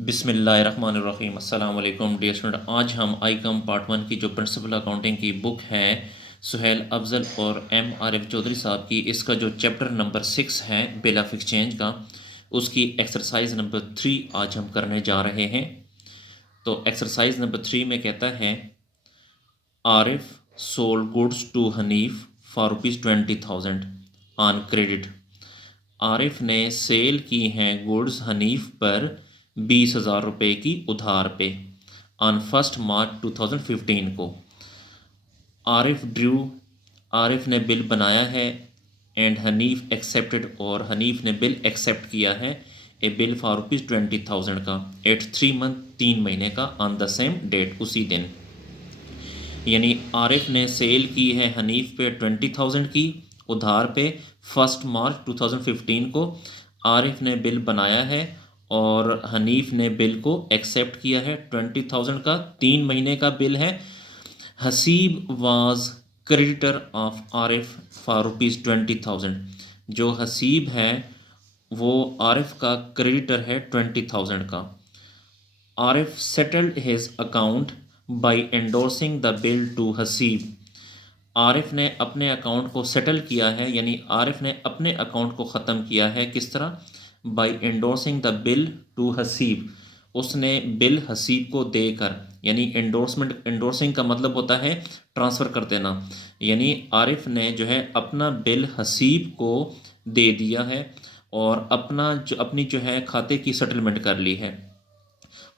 बिस्मिल्लाहिर्रहमानिर्रहीम अस्सलाम वालेकुम डियर स्टूडेंट। आज हम आईकॉम पार्ट 1 की जो प्रिंसिपल अकाउंटिंग की बुक है सुहेल अफजल और एम आरिफ चौधरी साहब की, इसका जो चैप्टर नंबर 6 है बिल ऑफ एक्सचेंज का, उसकी एक्सरसाइज नंबर 3 आज हम करने जा रहे हैं। तो एक्सरसाइज नंबर 3 में कहता है Arif sold goods to Hanif for ₹20,000 on credit. Arif ने सेल की हैं गुड्स हनीफ पर 20,000 रुपये की उधार पे ऑन 1 मार्च 2015 को। आरिफ ड्रू आरिफ ने बिल बनाया है एंड हनीफ एक्सेप्टेड, और हनीफ ने बिल एक्सेप्ट किया है ए बिल फॉर ₹20,000 का एट 3 मंथ 3 महीने का ऑन द सेम डेट उसी दिन। यानी आरिफ ने सेल की है हनीफ पे 20,000 की उधार पे 1 मार्च 2015 को। आरिफ ने बिल बनाया है और हनीफ ने बिल को एक्सेप्ट किया है 20,000 का, 3 महीने का बिल है। Haseeb was creditor of Arif for ₹20,000। जो हसीब है वो आरिफ का क्रेडिटर है 20,000 का। Arif settled his account by endorsing the bill to Haseeb. Arif ने अपने अकाउंट को सेटल किया है, यानी आरिफ ने अपने अकाउंट को ख़त्म किया है। किस तरह? By endorsing the bill to Haseeb. उसने बिल हसीब को देकर, यानी एंडोर्समेंट, एंडोर्सिंग का मतलब होता है ट्रांसफ़र कर देना। यानी आरिफ ने जो है अपना बिल हसीब को दे दिया है और अपनी जो है खाते की सेटलमेंट कर ली है।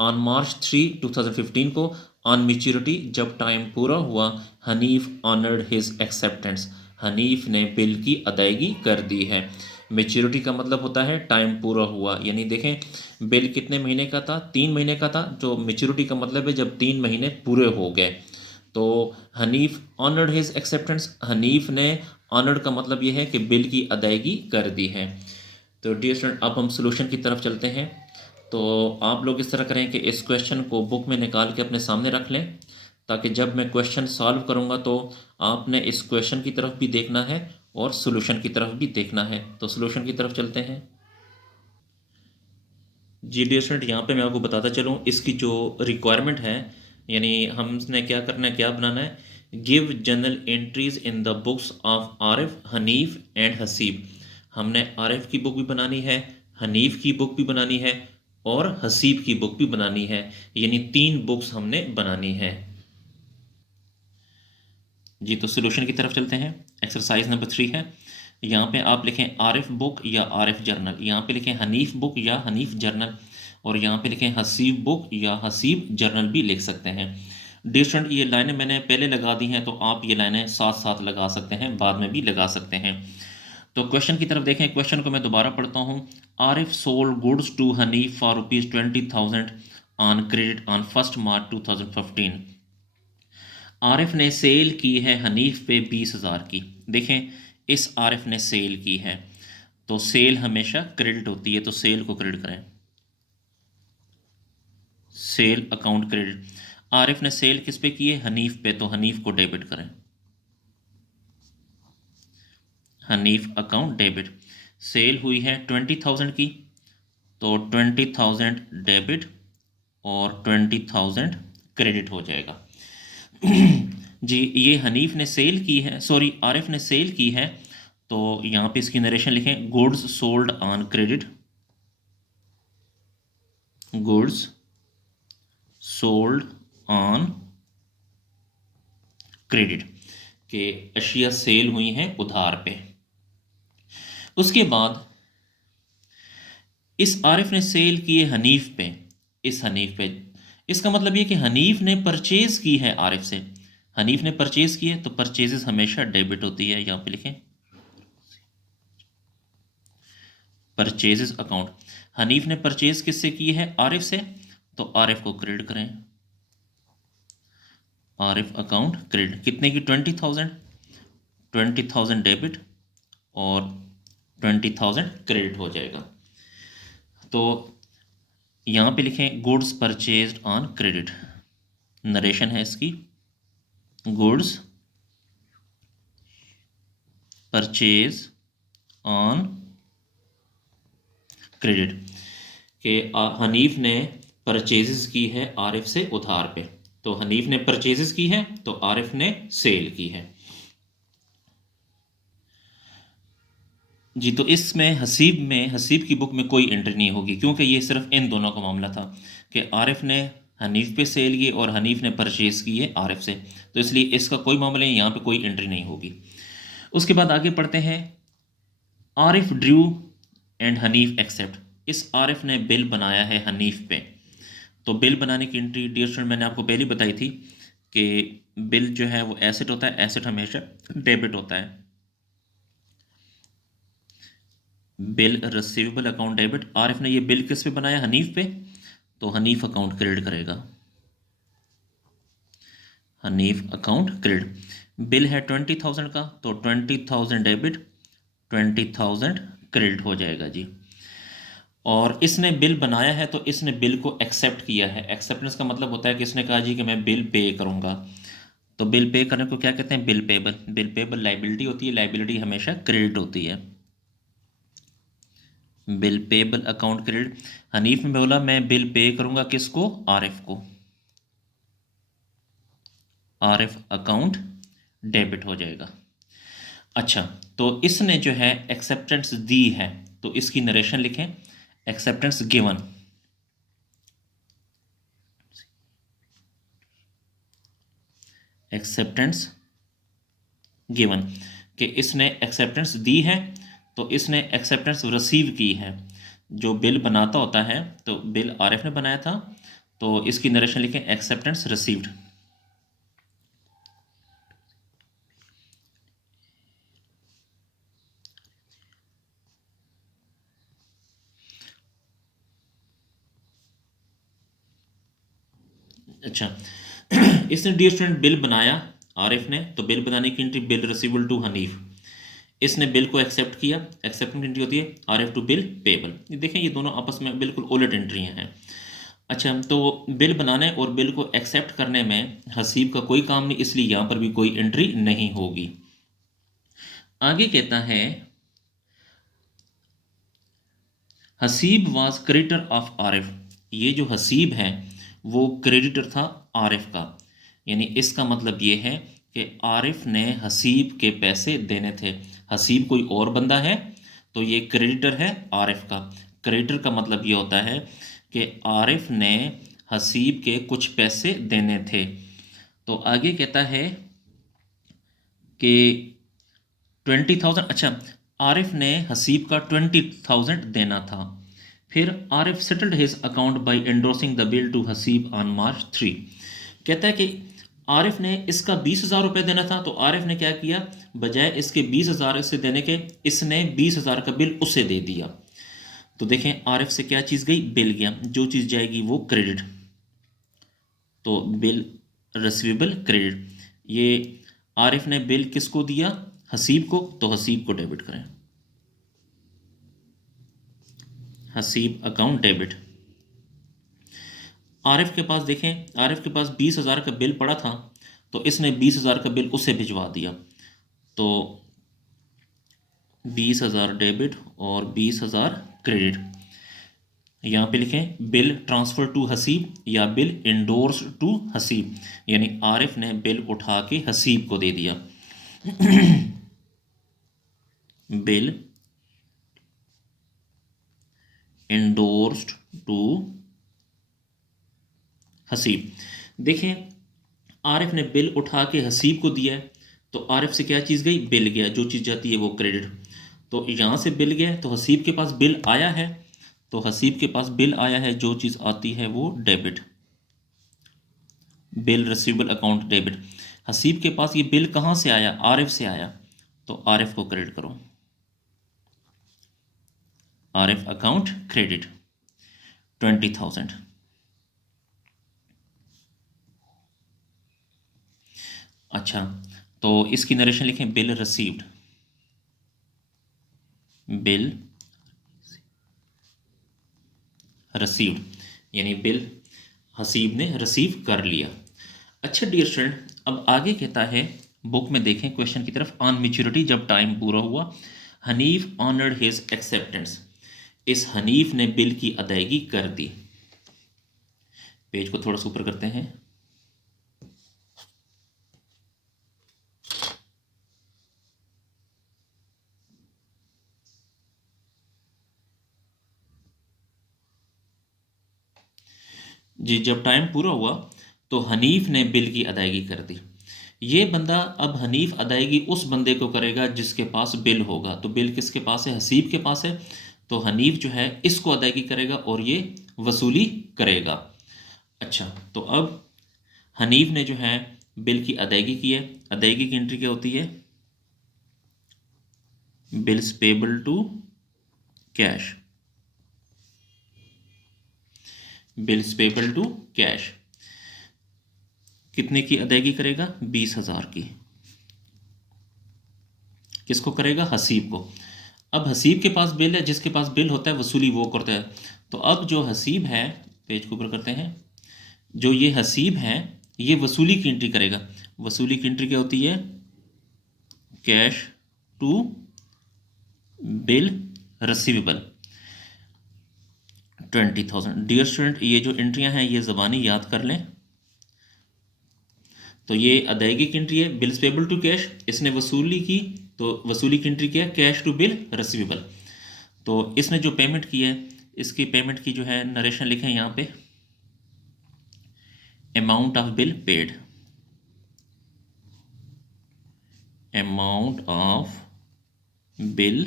ऑन मार्च 3, 2015 को, ऑन मेच्योरिटी, जब टाइम पूरा हुआ, Hanif honoured his acceptance. Hanif ने बिल की अदायगी कर दी है। मेच्योरिटी का मतलब होता है टाइम पूरा हुआ, यानी देखें बिल कितने महीने का था? 3 महीने का था। जो मेच्योरिटी का मतलब है जब 3 महीने पूरे हो गए। तो Hanif honoured his acceptance, Hanif ने ऑनर्ड का मतलब ये है कि बिल की अदायगी कर दी है। तो डियर स्टूडेंट, अब हम सोल्यूशन की तरफ चलते हैं। तो आप लोग इस तरह करें कि इस क्वेश्चन को बुक में निकाल के अपने सामने रख लें, ताकि जब मैं क्वेश्चन सॉल्व करूंगा तो आपने इस क्वेश्चन की तरफ भी देखना है और सोल्यूशन की तरफ भी देखना है। तो सोल्यूशन की तरफ चलते हैं। जी डियर स्टूडेंट, यहाँ पे मैं आपको बताता चलूँ इसकी जो रिक्वायरमेंट है, यानी हमने क्या करना है, क्या बनाना है। Give general entries in the books of Arif, Hanif and Haseeb. हमने आरिफ की बुक भी बनानी है, हनीफ की बुक भी बनानी है और हसीब की बुक भी बनानी है, यानी 3 बुक्स हमने बनानी है। जी, तो सोल्यूशन की तरफ चलते हैं। एक्सरसाइज नंबर 3 है। यहाँ पे आप लिखें आरिफ बुक या आरिफ जर्नल, यहाँ पे लिखें हनीफ बुक या हनीफ जर्नल, और यहाँ पे लिखें हसीब बुक या हसीब जर्नल भी लिख सकते हैं। डिस्टेंट ये लाइनें मैंने पहले लगा दी हैं, तो आप ये लाइनें साथ साथ लगा सकते हैं, बाद में भी लगा सकते हैं। तो क्वेश्चन की तरफ देखें। क्वेश्चन को मैं दोबारा पढ़ता हूँ। Arif sold goods to Hanif for ₹20,000 on credit on 1 March 2015। Arif ने सेल की है हनीफ पे 20,000 की। देखें, इस आरिफ ने सेल की है, तो सेल हमेशा क्रेडिट होती है, तो सेल को क्रेडिट करें, सेल अकाउंट क्रेडिट। आरिफ ने सेल किस पे की है? हनीफ पे, तो हनीफ को डेबिट करें, हनीफ अकाउंट डेबिट। सेल हुई है 20,000 की, तो 20,000 डेबिट और 20,000 क्रेडिट हो जाएगा। जी, ये हनीफ ने सेल की है, सॉरी आरिफ ने सेल की है, तो यहाँ पे इसकी नरेशन लिखें, goods sold on credit, goods sold on credit, के अशिया सेल हुई हैं उधार पे। उसके बाद इस आरिफ ने सेल की है हनीफ पे, इस हनीफ पे, इसका मतलब ये कि हनीफ ने परचेज की है आरिफ से। हनीफ ने परचेज की है, तो परचेजेस हमेशा डेबिट होती है, यहाँ पे लिखें परचेजेस अकाउंट। हनीफ ने परचेज किससे की है? आरिफ से, तो आरिफ को क्रेडिट करें, आरिफ अकाउंट क्रेडिट। कितने की? 20,000, 20,000 डेबिट और 20,000 क्रेडिट हो जाएगा। तो यहाँ पे लिखें goods purchased on credit, narration है इसकी, गुड्स परचेज ऑन क्रेडिट, के हनीफ ने परचेजेस की है आरिफ से उधार पे। तो हनीफ ने परचेजेस की है तो आरिफ ने सेल की है जी। तो इसमें हसीब की बुक में कोई एंट्री नहीं होगी, क्योंकि ये सिर्फ इन दोनों का मामला था कि आरिफ ने हनीफ पे सेल की और हनीफ ने परचेज़ की है आरिफ से, तो इसलिए इसका कोई मामला नहीं, यहाँ पे कोई एंट्री नहीं होगी। उसके बाद आगे पढ़ते हैं, Arif drew and Hanif accept. इस आरिफ ने बिल बनाया है हनीफ पे। तो बिल बनाने की एंट्री डियर स्टूडेंट मैंने आपको पहले बताई थी कि बिल जो है वो एसेट होता है, एसेट हमेशा डेबिट होता है। Bill receivable account debit. Arif ने ये बिल किस पे बनाया, हनीफ पे, तो हनीफ अकाउंट क्रेडिट करेगा, हनीफ अकाउंट क्रेडिट। बिल है 20,000 का तो 20,000 डेबिट 20,000 क्रेडिट हो जाएगा जी। और इसने बिल बनाया है तो इसने बिल को एक्सेप्ट किया है। एक्सेप्टेंस का मतलब होता है कि इसने कहा जी कि मैं बिल पे करूँगा। तो बिल पे करने को क्या कहते हैं, bill payable. Bill payable liability होती है, लाइबिलिटी हमेशा क्रेडिट होती है। Bill payable account credit. Hanif ने बोला मैं बिल पे करूँगा किसको, आरिफ को, आरिफ अकाउंट डेबिट हो जाएगा। अच्छा, तो इसने जो है एक्सेप्टेंस दी है तो इसकी नरेशन लिखें, एक्सेप्टेंस गिवन। एक्सेप्टेंस गिवन कि इसने एक्सेप्टेंस दी है तो इसने एक्सेप्टेंस रिसीव की है। जो बिल बनाता होता है, तो बिल आरिफ ने बनाया था तो इसकी नरेशन लिखें, एक्सेप्टेंस रिसीव्ड। अच्छा इसने डियर स्टूडेंट बिल बनाया आरिफ ने, तो बिल बनाने की entry bill receivable to Hanif. इसने बिल को एक्सेप्ट किया, एक्सेप्टेंस एंट्री होती है आरिफ टू बिल पेबल। ये देखें ये दोनों आपस में बिल्कुल उलट एंट्रियां हैं। अच्छा, तो बिल बनाने और बिल को एक्सेप्ट करने में हसीब का कोई काम नहीं, इसलिए यहाँ पर भी कोई एंट्री नहीं होगी। आगे कहता है, Haseeb was creditor of Arif. ये जो हसीब है वो क्रेडिटर था आरिफ का, यानी इसका मतलब ये है कि आरिफ ने हसीब के पैसे देने थे। हसीब कोई और बंदा है तो ये क्रेडिटर है आरिफ का। क्रेडिटर का मतलब ये होता है कि आरिफ ने हसीब के कुछ पैसे देने थे। तो आगे कहता है कि 20,000, अच्छा आरिफ ने हसीब का 20,000 देना था। फिर Arif settled his account by endorsing the bill to Haseeb on March 3। कहता है कि आरिफ ने इसका 20,000 रुपये देना था तो आरिफ ने क्या किया, बजाय इसके 20,000 इसे देने के इसने 20,000 का बिल उसे दे दिया। तो देखें आरिफ से क्या चीज़ गई, बिल गया, जो चीज़ जाएगी वो क्रेडिट, तो बिल रिसीवेबल क्रेडिट। ये आरिफ ने बिल किसको दिया, हसीब को, तो हसीब को डेबिट करें, हसीब अकाउंट डेबिट। आरिफ के पास देखें, आरिफ के पास 20,000 का बिल पड़ा था तो इसने 20,000 का बिल उसे भिजवा दिया। तो 20,000 डेबिट और 20,000 क्रेडिट। यहाँ पे लिखें बिल ट्रांसफ़र टू हसीब या बिल इंडोर्स टू हसीब, यानी आरिफ ने बिल उठा के हसीब को दे दिया। Bill endorsed to Haseeb. देखें आरिफ ने बिल उठा के हसीब को दिया है तो आरिफ से क्या चीज़ गई, बिल गया, जो चीज़ जाती है वो क्रेडिट। तो यहाँ से बिल गया तो हसीब के पास बिल आया है, तो हसीब के पास बिल आया है, जो चीज़ आती है वो debit, bill receivable account debit. Haseeb के पास ये बिल कहाँ से आया, आरिफ से आया, तो आरिफ को क्रेडिट करो, आरिफ अकाउंट क्रेडिट 20,000। अच्छा, तो इसकी नरेशन लिखें, बिल रिसीव्ड, बिल रिसीव्ड, यानी बिल हसीब ने रिसीव कर लिया। अच्छा डियर स्टूडेंट, अब आगे कहता है, बुक में देखें क्वेश्चन की तरफ, ऑन मैच्योरिटी, जब टाइम पूरा हुआ, हनीफ ऑनर्ड हिज एक्सेप्टेंस। इस हनीफ ने बिल की अदायगी कर दी। पेज को थोड़ा सा ऊपर करते हैं। जी, जब टाइम पूरा हुआ तो हनीफ ने बिल की अदायगी कर दी। ये बंदा अब हनीफ अदायगी उस बंदे को करेगा जिसके पास बिल होगा। तो बिल किसके पास है? हसीब के पास है। तो हनीफ जो है इसको अदायगी करेगा और ये वसूली करेगा। अच्छा, तो अब हनीफ ने जो है बिल की अदायगी की है। अदायगी की एंट्री क्या होती है? Bills payable to cash. Bills payable to cash कितने की अदायगी करेगा? 20,000 की। किसको करेगा? हसीब को। अब हसीब के पास बिल है, जिसके पास बिल होता है वसूली वो करता है। तो अब जो हसीब है, पेज को ऊपर करते हैं, जो ये हसीब है ये वसूली की एंट्री करेगा। वसूली की एंट्री क्या होती है? Cash to bill receivable 20,000। Dear student, ये जो एंट्रियां हैं ये ज़बानी याद कर लें। तो ये अदायगी की एंट्री है, बिल्स पेबल टू कैश, इसने वसूली की, तो वसूली की एंट्री क्या है? Cash to bill receivable. तो इसने जो पेमेंट की है, इसकी पेमेंट की जो है नरेशन लिखें यहाँ पे, amount of bill paid. Amount of bill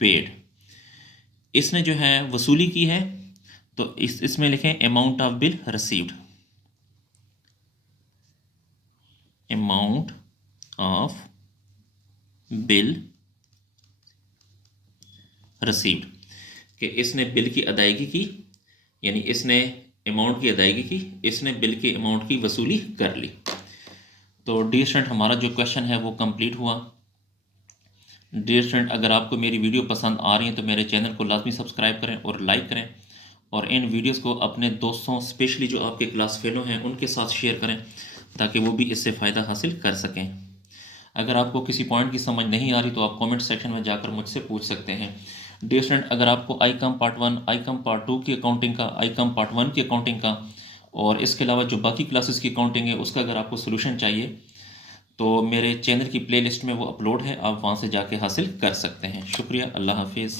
paid इसने जो है वसूली की है, तो इसमें लिखें amount of bill received. Amount of bill received कि इसने बिल की अदायगी की, यानी इसने अमाउंट की अदायगी की, इसने बिल के अमाउंट की वसूली कर ली। तो डियर स्टूडेंट, हमारा जो क्वेश्चन है वो कंप्लीट हुआ। डियर स्टूडेंट, अगर आपको मेरी वीडियो पसंद आ रही है तो मेरे चैनल को लाजमी सब्सक्राइब करें और लाइक करें, और इन वीडियोस को अपने दोस्तों, स्पेशली जो आपके क्लास फेलो हैं, उनके साथ शेयर करें ताकि वो भी इससे फ़ायदा हासिल कर सकें। अगर आपको किसी पॉइंट की समझ नहीं आ रही तो आप कमेंट सेक्शन में जाकर मुझसे पूछ सकते हैं। डियर स्टूडेंट, अगर आपको आई कम पार्ट 1, आई कम पार्ट 2 की अकाउंटिंग का, आई कम पार्ट 1 की अकाउंटिंग का, और इसके अलावा जो बाकी क्लासेस की अकाउंटिंग है उसका अगर आपको सोल्यूशन चाहिए तो मेरे चैनल की प्लेलिस्ट में वो अपलोड है, आप वहाँ से जाके हासिल कर सकते हैं। शुक्रिया, अल्लाह हाफिज़।